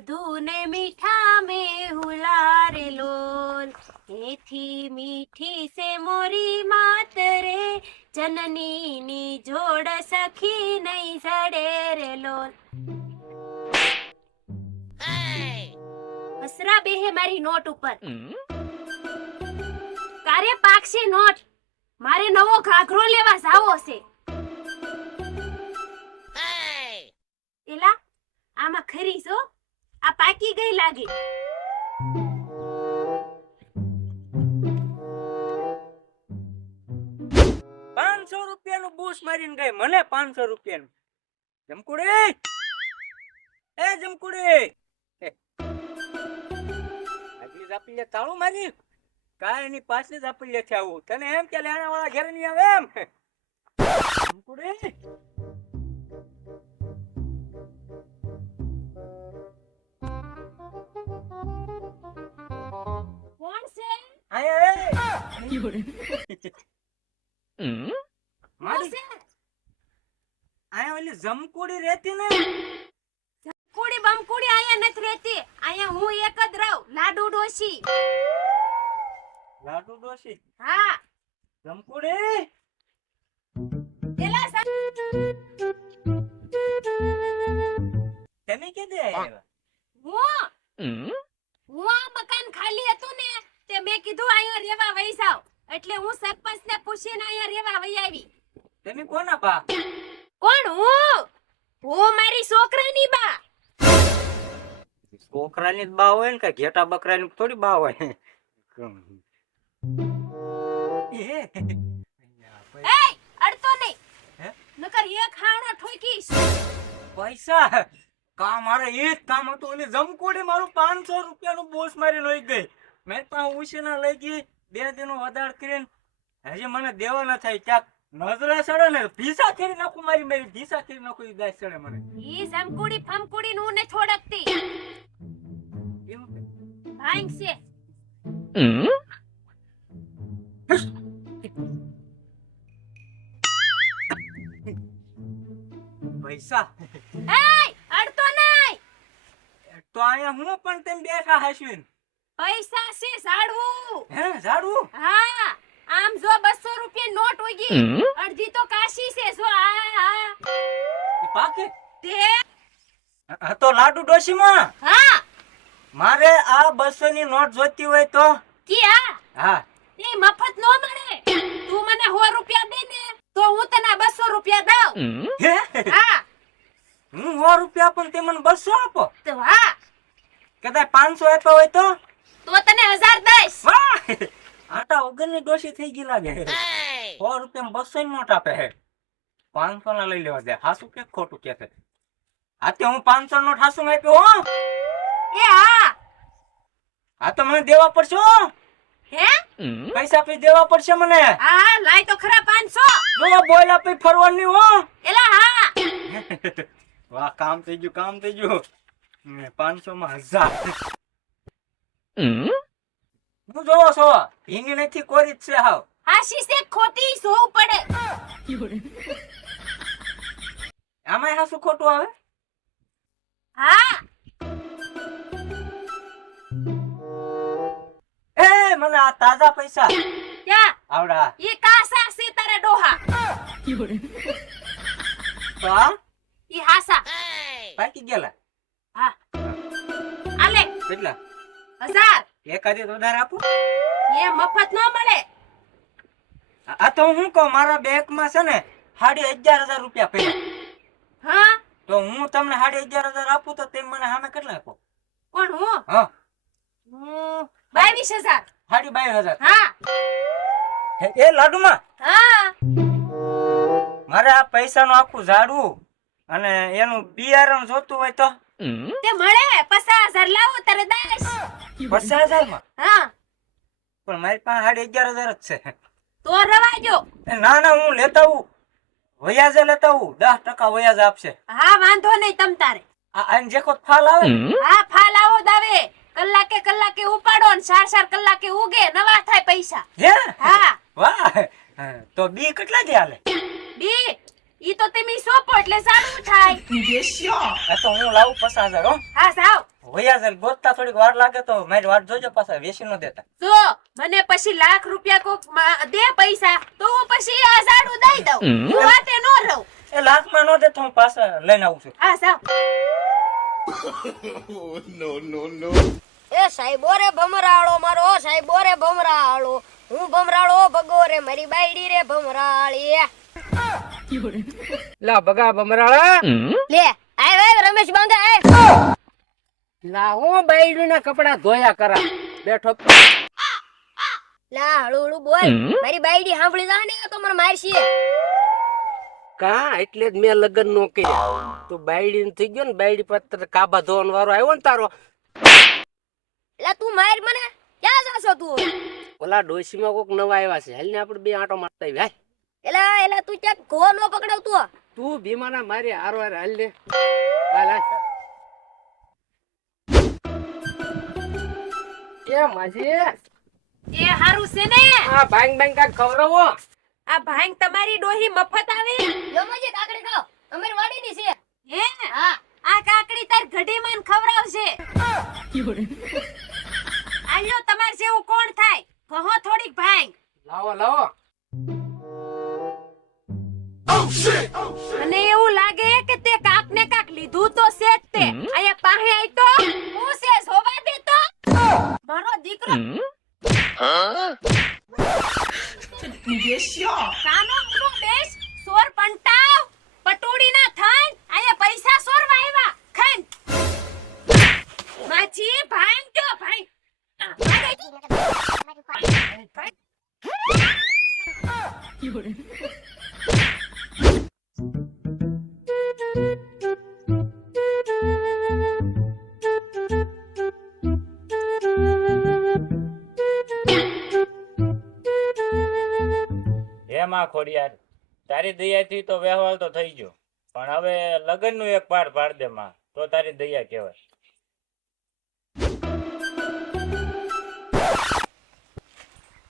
मधु ने मीठा में हुलारे लोल एथी मीठी से मोरी मात रे जननी ની જોડ સખી નહીં સડે રે લોલ હસરા બેહે મારી નોટ ઉપર કારે પાક્ષી નોટ મારે નવો ઘાઘરો લેવા જાવો છે એલા આમાં ખરી છો આ પાકી ગઈ લાગે 500 રૂપિયાનું બૂસ મારીને ગઈ મને 500 રૂપિયાનું જમકુડી એ જમકુડી આગલી જાપીલે તાળું મારી કાય ની પાછલી જાપીલે છે આવું તને એમ કે લેણા વાળા ઘરે નહીં આવે એમ જમકુડી કોણ છે આયા મારી આયા ઓલી જમકુડી રહેતી ને કુડી બમકુડી આયા નથી રહેતી આયા હું એક જ રહું લાડુ ડોશી લાડુ ડોશી હા જમકુડી એલા તમે કે દે આવ્યા હું આ મકાન ખાલી હતું ને તે મેં કીધું અહીંયા રહેવા વઈ જાવ એટલે હું સરપંચ ને પૂછીને અહીંયા રહેવા વઈ આવી તમે કોના બા કોણ હું મારી છોકરાની બા છોકરાની જ બા હોય ને કે ઘેટા બકરાની થોડી બા હોય એ અડતો નહીં નકર એક હાણો ઠોકીશ પૈસા કામ મારે એ જ કામ હતું ઓલી જમકોડી મારું 500 રૂપિયાનું બોસ મારી લઈ ગઈ મેં પણ ઉછીના લઈ ગઈ 2 દિનો વધાર કરીને હજી મને દેવા ન થાય ક્યાંક નજરે સડે ને ભીસા કરી નાખું મારી ભીસા કરી નાખું ઈ દાસ સડે મને ઈ જમકુડી ફમકુડી નું ને છોડકતી ભાંગ છે પૈસા એ અડતો નહીં તો અહીંયા હું પણ તેમ બેઠા હશવીન પૈસા છે ઝાડવું હે ઝાડુ હા આમ જો 200 રૂપિયા નોટ ઉગી અડધી તો કાશી છે જો આ ઈ પાકે તે તો લાડુ ડોશીમાં હા મારે આ 200 ની નોટ જોઈતી હોય તો કિયા હા એ મફત નો મળે તું મને 100 રૂપિયા દે ને તો હું તને 200 રૂપિયા દઉં હે હા હું 100 રૂપિયા પણ તે મને 200 આપો તો હા કદાચ 500 આપ્યા હોય તો તને 1000 દઈશ વાહ આટા ઓગણની ડોશી થઈ ગઈ લાગે 100 રૂપિયા 200 ની નોટ આપે હે 500 ના લઈ લેવા દે હાસુ કે ખોટું કે છે આ તે હું 500 નોટ હાસુ આપ્યો હો એ હા આ તો મને દેવા પડશે હો હે પૈસા પી દેવા પડશે મને હા લાય તો ખરા 500 જો બોલ આપી ફરવાની હો એલા હા વાહ કામ થઈ ગયું 500 માં 1000 હું જોવો છો ભીંગી નથી કોરી જ છે હાવ હાશી સે ખોટી જોવું પડે આમાં હાસુ ખોટું આવે હા એ મને આ તાજા પૈસા ક્યાં આવડા ઈ કાસા સે તારા ડોહા તો આ ઈ હાસા પાકી ગયેલા હા આલે કેટલા 1000 એકાદી તો વધારે આપું એ મફત નો મળે આ તો હું કહું મારા બેંક માં છે ને 11,500 રૂપિયા પડ્યા હા તો હું તમને 11,500 આપું તો તેમ મને સામે કેટલા આપો કોણ હું હા હું 22,000 22,000 હા એ લાડુમાં હા મારે આ પૈસાનું આખું ઝાડવું અને એનું બિયારણ જોતું હોય તો તે મળે 50,000 લાવો તારે દઈશ 50,000 માં હા પણ મારી પાસે 11,500 જ છે તો રવાજો ના હું લેતા આવું વ્યાજે લેતા આવું 10% વ્યાજ આપશે હા વાંધો નહીં તમ તારે આ જેકો ફાલ આવે હા ફાલ આવો દાવે કલાકે ઉપાડો ને 4 કલાકે ઉગે નવા થાય પૈસા હે હા વાહ તો બી કેટલા દે હાલે બી ઈ તો તમે સોપો એટલે સારું થાય આ તો હું લાવું 50,000 હો હા જાવ વયા જાય ગોતતા થોડીક વાર લાગે તો મારી વાત જોજો પાછા વેચી ન દેતા. જો મને પછી લાખ રૂપિયા કોક દે પૈસા તો હું પછી આ ઝાડું દઈ દઉં. હું વાતે નો રહું. એ લાખમાં ન દે તો હું પાછા લઈને આવું છું. હા સાવ. એ સાહેબો રે ભમરાળો મારો સાહેબો રે ભમરાળો હું ભમરાળો ભગો રે મારી બાયડી રે ભમરાળી લા ભગા બમરાળા લે આય આય રમેશ બાંગા આય લા હું બાયડીના કપડા ધોયા કરા બેઠો લા હળુ હળુ બોલ મારી બાયડી સાંભળી જા ને તો મને મારશે કા એટલે જ મેં લગ્ન નો કર્યા તું બાયડી થઈ ગયો ને બાયડી પર કાબા ધોવાનો વારો આવ્યો ને તારો લા તું માર મને ક્યાં જાશો તું ઓલા ડોશીમાં કોક નવા આવ્યા છે હાલ ને આપણે બે આંટો મારતા આવી હાલ એલા એલા તું ક્યાંક ઘો નો પકડાવતો તું ભીમાના મારી હારો હાલ ને હાલ હાલ એ માસી એ હારું છે ને આ બાંગ બાંગ કાક ખવરાવો આ ભાંગ તમારી ડોહી મફત આવે. લો મજે કાકડી ખાઓ અમારી વાડીની છે હે હા આ કાકડી તાર ઘડીમાં ખવરાવશે. આલ્યો તમાર જેવું કોણ થાય કહો થોડીક ભાંગ. લાવો લાવો મને એવું લાગે કે તે કાક ને કાક લીધું તો છે જ તે. આયા પાહે આઈ તો હું છે જોવા દે તો મારો દીકરો કાનો મુનો બેસ સોર પંટાવ પટોડી ના થન આયા પૈસા સોરવા આવ્યા ખન માછી ભાંગ જો ભાંગ માં ખોડિયાર તારી દયાથી તો વ્યવહાર તો થઈ ગયો પણ હવે લગ્ન નું એક પાર પાડ દે માં તો તારી દયા કહેવાય.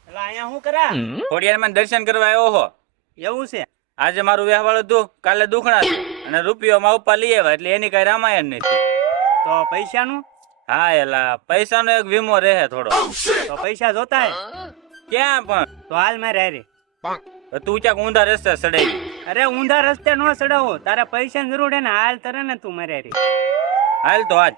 એટલે અહીંયા શું કરા ખોડિયાર માં દર્શન કરવા આવ્યો હો. એવું છે આજે મારું વ્યવહાર હતું કાલે દુખણા છે અને રૂપિયો માં ઉપા લઈ આવ્યા એટલે એની કઈ રામાયણ નથી. તો પૈસાનું હા એલા પૈસાનો એક વીમો રહે થોડો. તો પૈસા જોતા હે ક્યાં પણ તો હાલ મારે હારે તું ક્યાંક ઊંધા રસ્તે ચડાવી. અરે ઊંધા રસ્તે નો ચડાવો તારે પૈસાની જરૂર હે ને હાલ તરે ને તું મારે હારે હાલ તો આજ